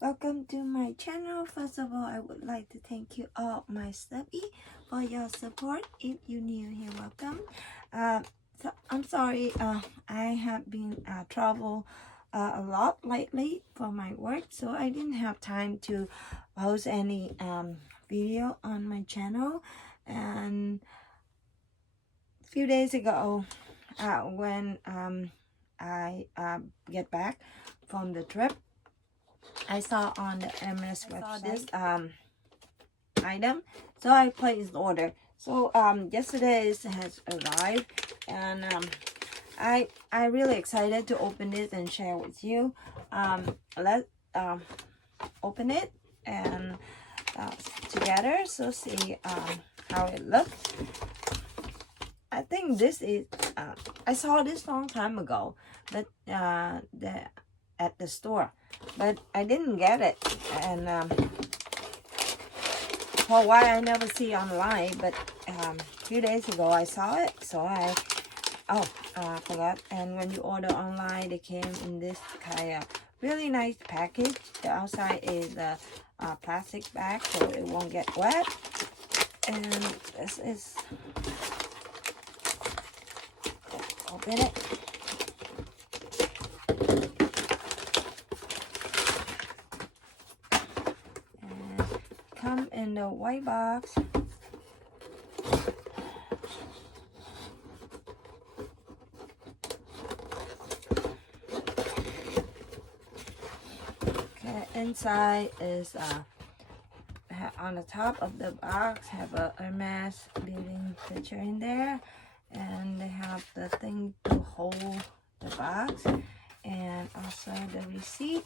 Welcome to my channel. First of all, I would like to thank you all my stubby for your support. If you're new here, welcome. So I'm sorry, I have been travel a lot lately for my work, so I didn't have time to post any video on my channel. And a few days ago, when I get back from the trip, I saw on the Hermès website this item, so I placed order. So yesterday it has arrived, and I really excited to open this and share with you. Let's open it and together, so see how it looks. I think this is I saw this long time ago, but at the store, but I didn't get it, and for why I never see online, but a few days ago I saw it, so I forgot. And when you order online, they came in this kind of really nice package. The outside is a plastic bag, so it won't get wet. And this is, open it. And come in the white box. Okay, inside is on the top of the box have a Hermès building picture in there, and they have the thing to hold the box, and also the receipt.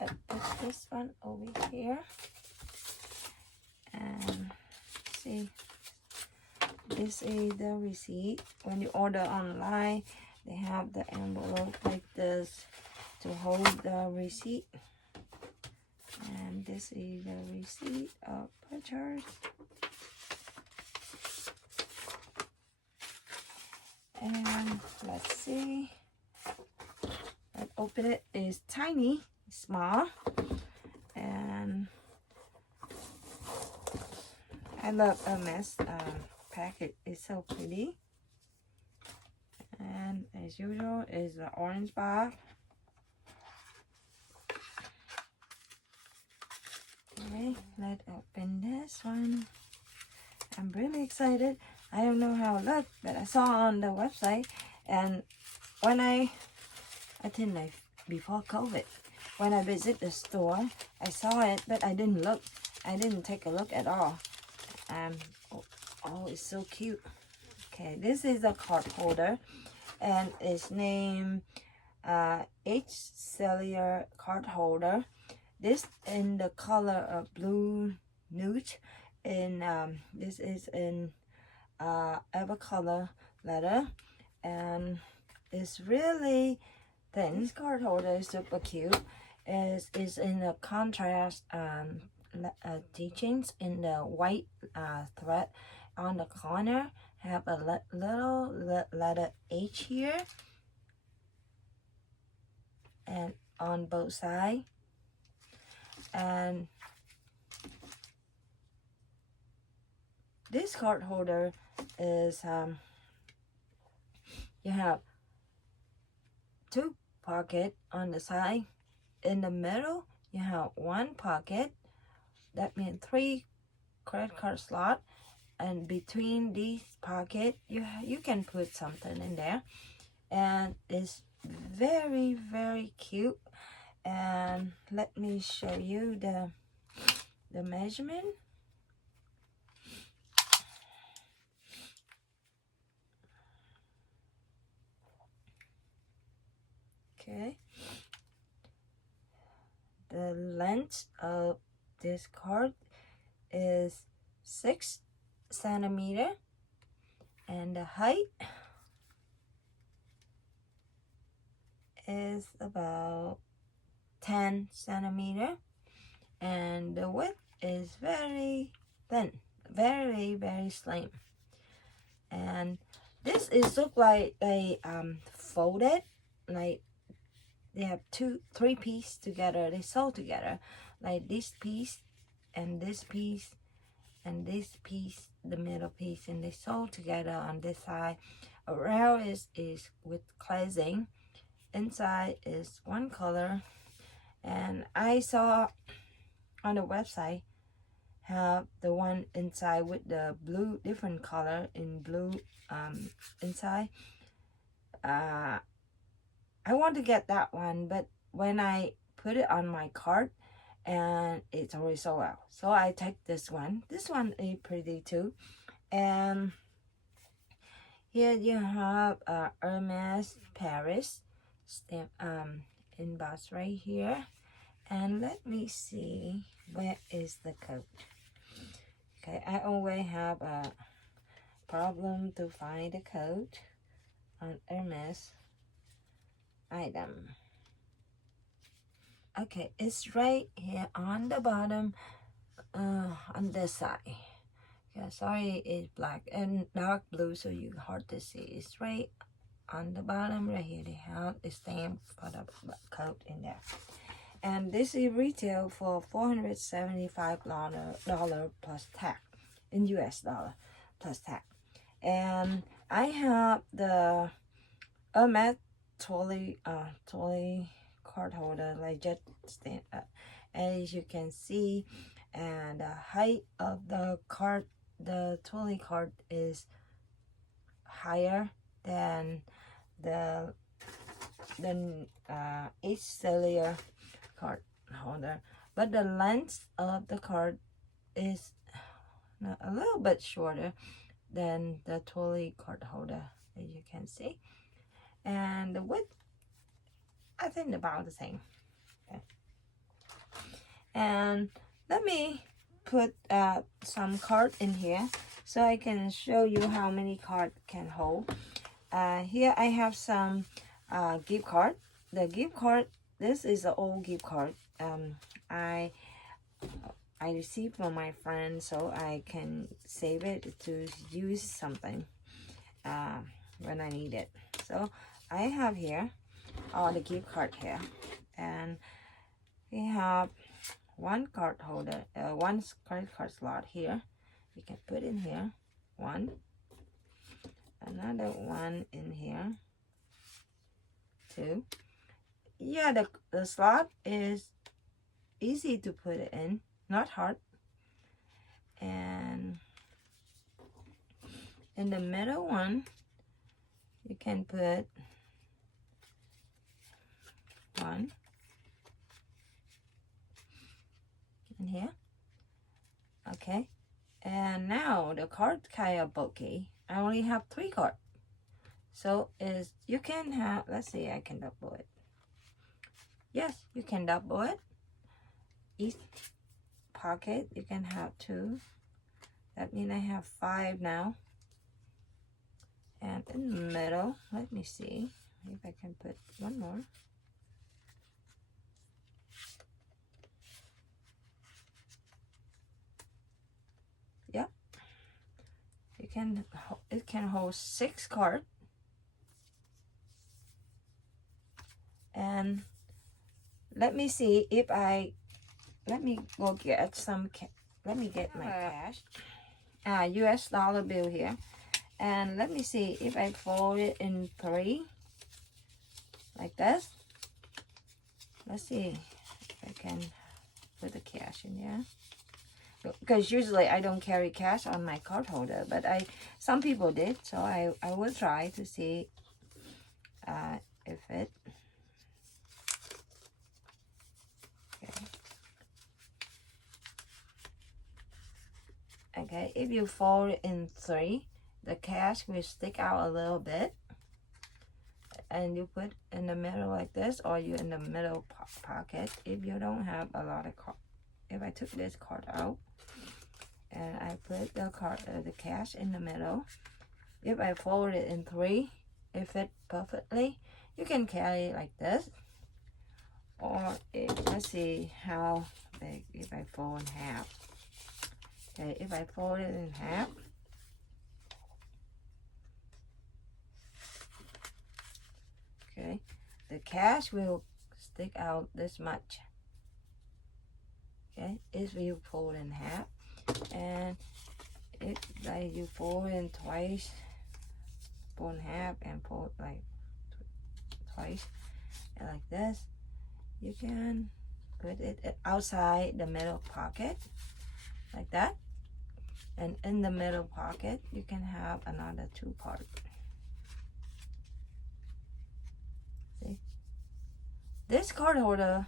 I put this one over here, and see, this is the receipt. When you order online, they have the envelope like this to hold the receipt, and this is the receipt of purchase. And let's see, let's open it. It's tiny, small, and I love Hermès packet. It's so pretty, and as usual is the orange box. Okay, let's open this one. I'm really excited. I don't know how it looks, but I saw on the website, and when I think like before COVID, when I visit the store, I saw it, but I didn't look. I didn't take a look at all. Oh, it's so cute. Okay, this is a card holder, and it's named Sellier card holder. This in the color of blue nude, and this is in ever color leather, and it's really thin. This card holder is super cute. Is in a contrast teachings in the white thread on the corner. Have a little letter H here, and on both sides. And this card holder is you have two pockets on the side. In the middle you have one pocket. That means 3 credit card slot, and between these pockets you can put something in there, and it's very, very cute. And let me show you the measurement. Okay, the length of this card is 6 centimeter, and the height is about 10 centimeter, and the width is very thin, very, very slim. And this is look like they folded, like they have three pieces together. They sew together, like this piece and this piece and this piece, the middle piece, and they sew together on this side. Around is with glazing. Inside is one color, and I saw on the website have the one inside with the blue, different color in blue inside. I want to get that one, but when I put it on my cart, and it's already sold out, so I take this one. This one is pretty too. And here you have Hermès Paris stamp embossed right here. And let me see, where is the coat? Okay, I always have a problem to find the coat on Hermès item. Okay, it's right here on the bottom, on this side. Yeah, sorry, it's black and dark blue, so you hard to see. It's right on the bottom right here. They have a stamp for the coat in there. And this is retail for $475 plus tax in US dollar plus tax. And I have the Hermès trolley card holder, like just stand up, as you can see. And the height of the card, the trolley card is higher than each Sellier card holder, but the length of the card is a little bit shorter than the trolley card holder, as you can see. And the width, I think about the same. Okay. And let me put some card in here so I can show you how many cards can hold. Here I have some gift card. The gift card, this is an old gift card. I received from my friend, so I can save it to use something when I need it. So I have here all the gift card here, and we have one card holder, one credit card slot here. You can put in here one, another one in here, two. Yeah, the slot is easy to put it in, not hard. And in the middle one, you can put one in here. Okay, and now the card kind of bulky. I only have 3 cards, so is you can have, let's see, I can double it. Yes, you can double it. Each pocket you can have 2. That means I have 5 now. And in the middle, let me see if I can put one more. Yeah, it can hold 6 cards. And let me see if let me go get some, let me get my cash, US dollar bill here. And let me see if I fold it in 3, like this. Let's see if I can put the cash in there. Because usually I don't carry cash on my card holder, but some people did, so I will try to see if it. Okay, if you fold it in 3, the cash will stick out a little bit, and you put in the middle like this, or you in the middle pocket. If you don't have a lot of card, if I took this card out and I put the cash in the middle, if I fold it in 3, it fits perfectly. You can carry it like this, or let's see how big if I fold in half. Okay, if I fold it in half, okay, the cash will stick out this much. Okay, if you fold in half, and it like you fold in twice, fold in half and fold like twice, and like this, you can put it outside the middle pocket like that, and in the middle pocket you can have another 2 part. See, this card holder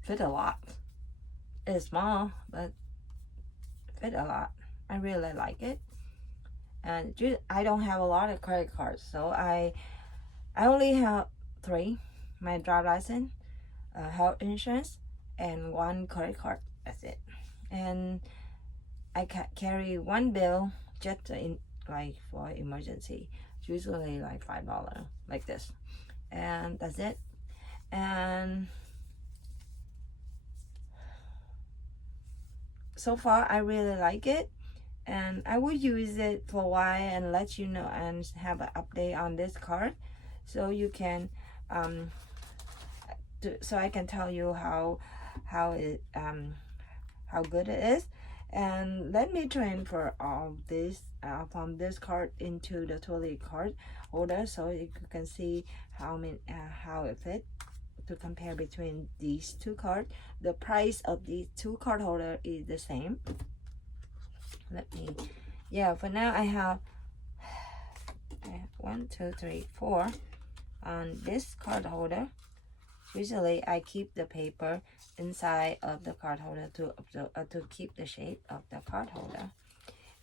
fit a lot. It's small, but fit a lot. I really like it. And I don't have a lot of credit cards, so I only have 3: my driver's license, health insurance, and 1 credit card. That's it. And I carry 1 bill just in like for emergency. It's usually like $5, like this, and that's it. And so far I really like it, and I will use it for a while and let you know and have an update on this card, so you can so I can tell you how good it is. And let me transfer all this from this card into the Sellier card holder, so you can see how it fits. To compare between these 2 cards, the price of these 2 card holder is the same. Let me, for now I have 1, 2, 3, 4 on this card holder. Usually I keep the paper inside of the card holder to keep the shape of the card holder.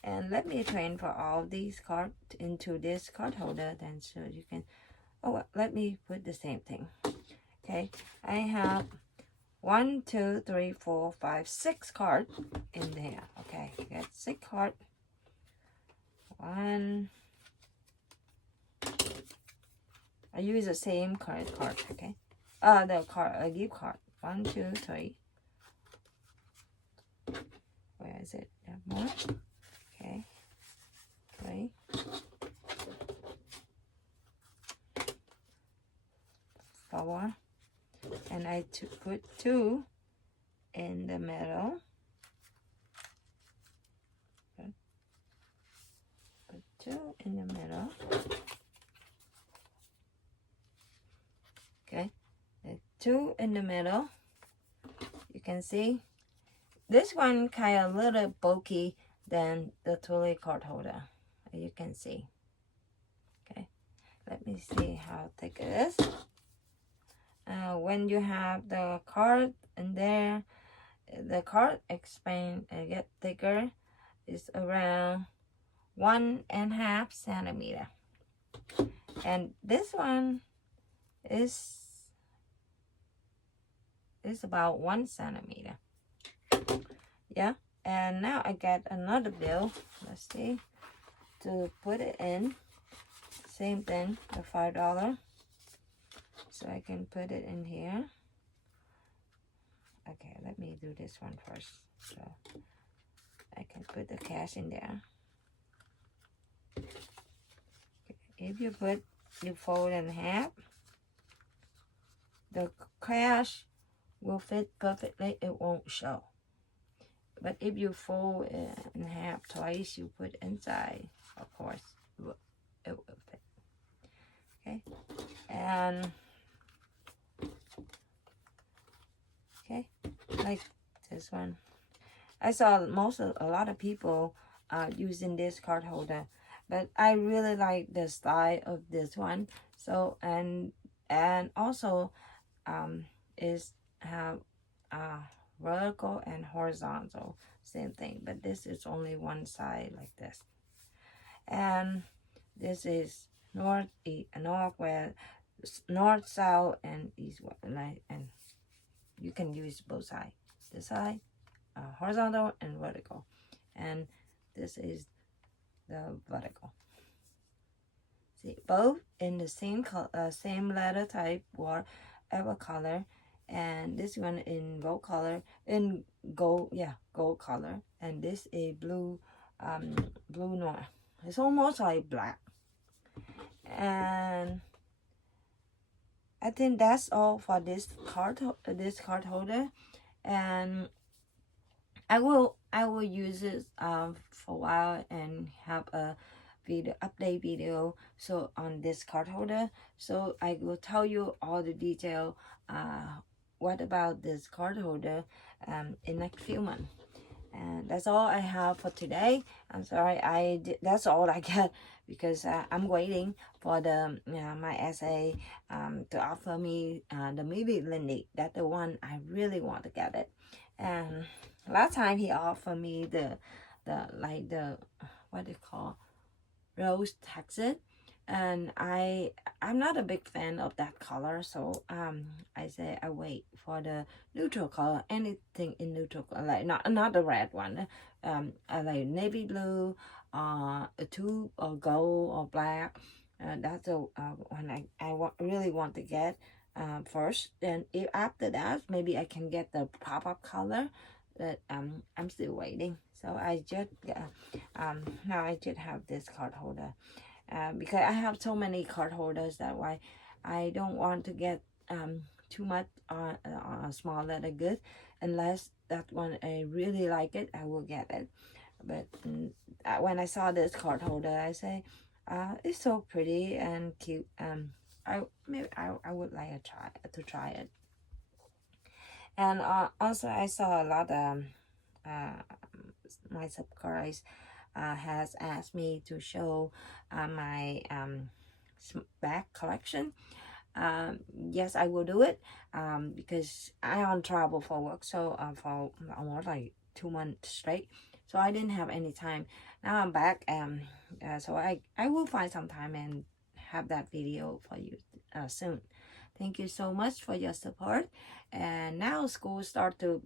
And let me transfer all these cards into this card holder, then so you can, let me put the same thing. Okay, I have 1, 2, 3, 4, 5, 6 cards in there. Okay, you got 6 cards. 1. I use the same credit card. Okay, the card, gift card. 1, 2, 3. Where is it? More. Okay, 3. 4. And I put 2 in the middle. Okay. Put 2 in the middle. Okay, the 2 in the middle. You can see this one kind of a little bulky than the Sellier card holder. You can see. Okay, let me see how thick it is. When you have the card in there, the card expand and get thicker. It's around 1.5 centimeter, and this one is about 1 centimeter. Yeah, and now I get another bill. Let's see, to put it in. Same thing, the $5. So I can put it in here. Okay, let me do this one first. So I can put the cash in there. Okay. If you fold in half, the cash will fit perfectly. It won't show. But if you fold it in half twice, you put inside, of course, it will fit. Okay, and okay, like this one. I saw a lot of people using this card holder, but I really like the style of this one. So and also is have vertical and horizontal, same thing, but this is only one side like this. And this is north, west, north, south, and east, and you can use both sides. This side, horizontal and vertical, and this is the vertical. See, both in the same same letter type or ever color, and this one in gold color, gold color, and this is blue, blue noir. It's almost like black. And I think that's all for this card holder, and I will use it for a while and have a update video so on this card holder. So I will tell you all the detail what about this card holder in next few months. And that's all I have for today. I'm sorry, that's all I get because I'm waiting for the my essay to offer me the maybe Lindy. That's the one I really want to get it. And last time he offered me the like the what they call rose Texas, and I'm not a big fan of that color, so I say I wait for the neutral color, anything in neutral color, like not the red one, like navy blue, a tube or gold or black. That's the one really want to get first. Then if after that maybe I can get the pop-up color, that I'm still waiting. So I just now I just have this card holder because I have so many card holders, that why I don't want to get too much on small letter good. Unless that one I really like it, I will get it. But when I saw this card holder, I say it's so pretty and cute. I would like to try it. And also I saw a lot my subscribers has asked me to show my bag collection. Yes, I will do it because I on travel for work, so for almost like 2 months straight, so I didn't have any time. Now I'm back, so I will find some time and have that video for you soon. Thank you so much for your support. And now school start to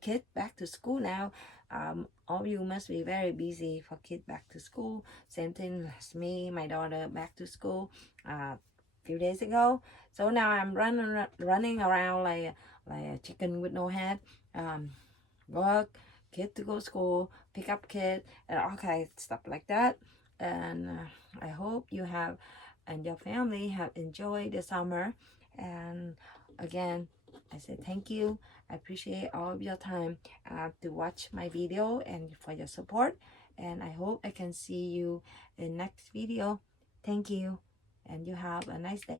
kids back to school now. All of you must be very busy for kids back to school. Same thing as me, my daughter back to school few days ago. So now I'm running around like a chicken with no head. Work, kid to go school, pick up kid, and all kind of stuff like that. And I hope you have and your family have enjoyed the summer. And again, I say thank you. I appreciate all of your time to watch my video and for your support. And I hope I can see you in next video. Thank you, and you have a nice day.